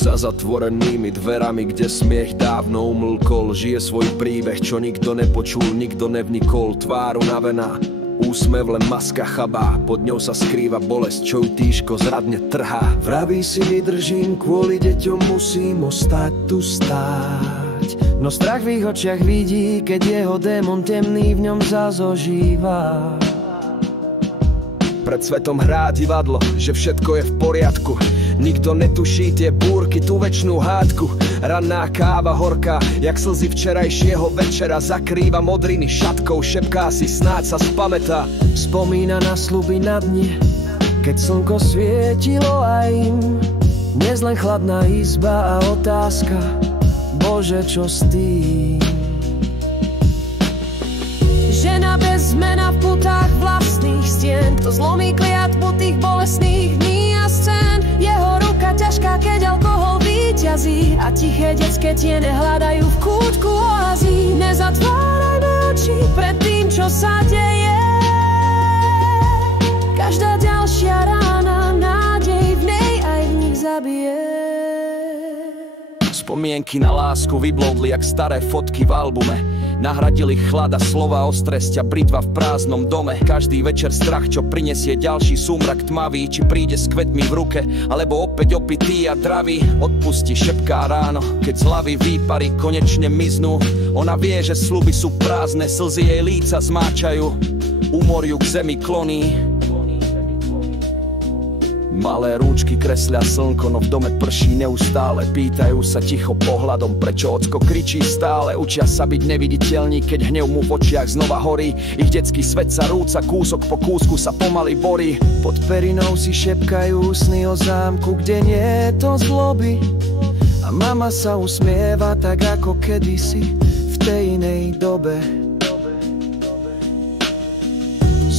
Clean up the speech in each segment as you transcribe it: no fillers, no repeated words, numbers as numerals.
Za zatvorenými dverami, kde smiech dávno umlkol, žije svoj príbeh, čo nikto nepočul, nikto nevnikol. Tvár unavená, úsmev len maska chabá, pod ňou sa skrýva bolesť, čo ju tížko zradne trhá. Vraví si vydržím, kvôli deťom musím ostať tu stáť. No strach v ich očiach vidí, keď jeho démon temný v ňom zazožíva. Pred svetom hrá divadlo, že všetko je v poriadku. Nikto netuší tie búrky, tú večnú hádku. Ranná káva horká, jak slzy včerajšieho večera, zakrýva modriny šatkou, šepká si, snáď sa spamätá. Spomína na sľuby na dne, keď slnko svietilo aj im. Dnes len chladná izba a otázka, Bože, čo s tým? Žena bez mena v putách vlastných stien, kto zlomí kliatbu tých bolestných dní a scén. Jeho ruka ťažká, keď alkohol víťazí a tiché detské tiene hľadajú v kútku oází. Nezatvárajme oči pred tým, čo sa deje. Každá ďalšia rána nádej v nej aj v nich zabije. Spomienky na lásku vyblodli jak staré fotky v albume. Nahradili chlad a slova o stresť a britva v prázdnom dome. Každý večer strach, čo prinesie ďalší súmrak tmavý. Či príde s kvetmi v ruke, alebo opäť opitý a dravý. Odpusti, šepká ráno, keď z hlavy výpary konečne miznú. Ona vie, že sľuby sú prázdne, slzy jej líca zmáčajú. Umor ju k zemi kloní. Malé rúčky kreslia slnko, no v dome prší neustále. Pýtajú sa ticho pohľadom, prečo ocko kričí stále. Učia sa byť neviditeľní, keď hnev mu v očiach znova horí. Ich detský svet sa rúca, kúsok po kúsku sa pomaly borí. Pod perinou si šepkajú sny o zámku, kde nie je to zloby. A mama sa usmieva tak ako kedysi v tej inej dobe.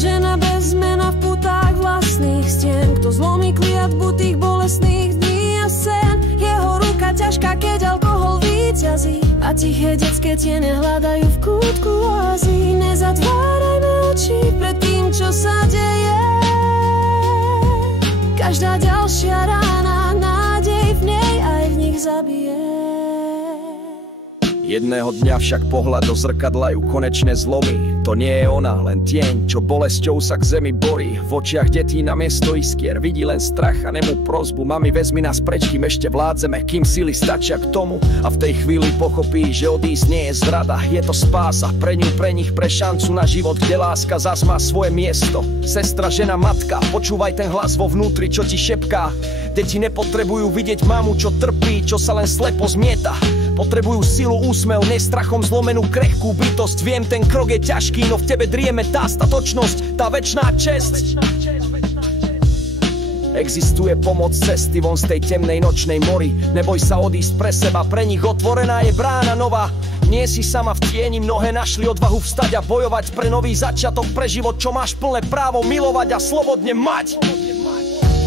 Žena bez mena v putách vlastných stien, kto zlomí kliatbu tých bolestných dní a sen. Jeho ruka ťažká, keď alkohol víťazí a tiché detské tiene hľadajú v kútku oází. Nezatvárajme oči pred tým, čo sa deje. Každá ďalšia rána nádej v nej aj v nich zabije. Jedného dňa však pohľad do zrkadla ju konečne zlomí. To nie je ona, len tieň, čo bolesťou sa k zemi borí. V očiach detí namiesto iskier vidí len strach a nemú prosbu. Mami, vezmi nás preč, kým ešte vládzeme, kým sily stačia k tomu. A v tej chvíli pochopí, že odísť nie je zrada, je to spása. Pre ňu, pre nich, pre šancu na život, kde láska zas má svoje miesto. Sestra, žena, matka, počúvaj ten hlas vo vnútri, čo ti šepká. Deti nepotrebujú vidieť mamu, čo trpí, čo sa len slepo zmieta. Potrebujú silu, úsmev, nestrachom zlomenú krehkú bytosť. Viem, ten krok je ťažký, no v tebe drieme tá statočnosť, tá večná česť. Existuje pomoc cesty von z tej temnej nočnej mori. Neboj sa odísť pre seba, pre nich otvorená je brána nová. Nie si sama v tieni, mnohé našli odvahu vstať a bojovať pre nový začiatok, pre život, čo máš plné právo milovať a slobodne mať.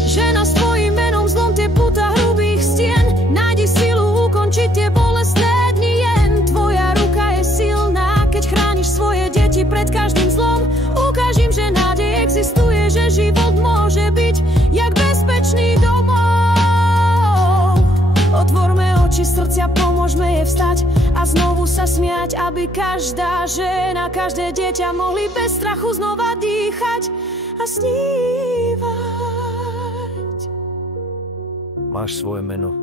Žena s tvojím menom zlom tie púta hrubých stien, nájdi silu ukončiť tie bolestné dni jen. Tvoja ruka je silná, keď chrániš svoje deti pred každým zlom. Ukáž im, že nádej existuje, že život môže byť jak bezpečný domov. Otvorme oči srdcia, pomôžme jej vstať a znovu sa smiať, aby každá žena, každé dieťa mohli bez strachu znova dýchať a snívať. Máš svoje meno,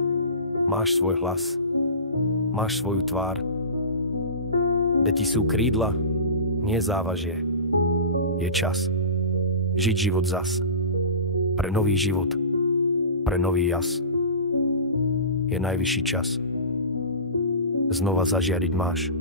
máš svoj hlas, máš svoju tvár. Deti sú krídla, nie závažie. Je čas žiť život zas. Pre nový život, pre nový jas. Je najvyšší čas. Znova zažiariť máš.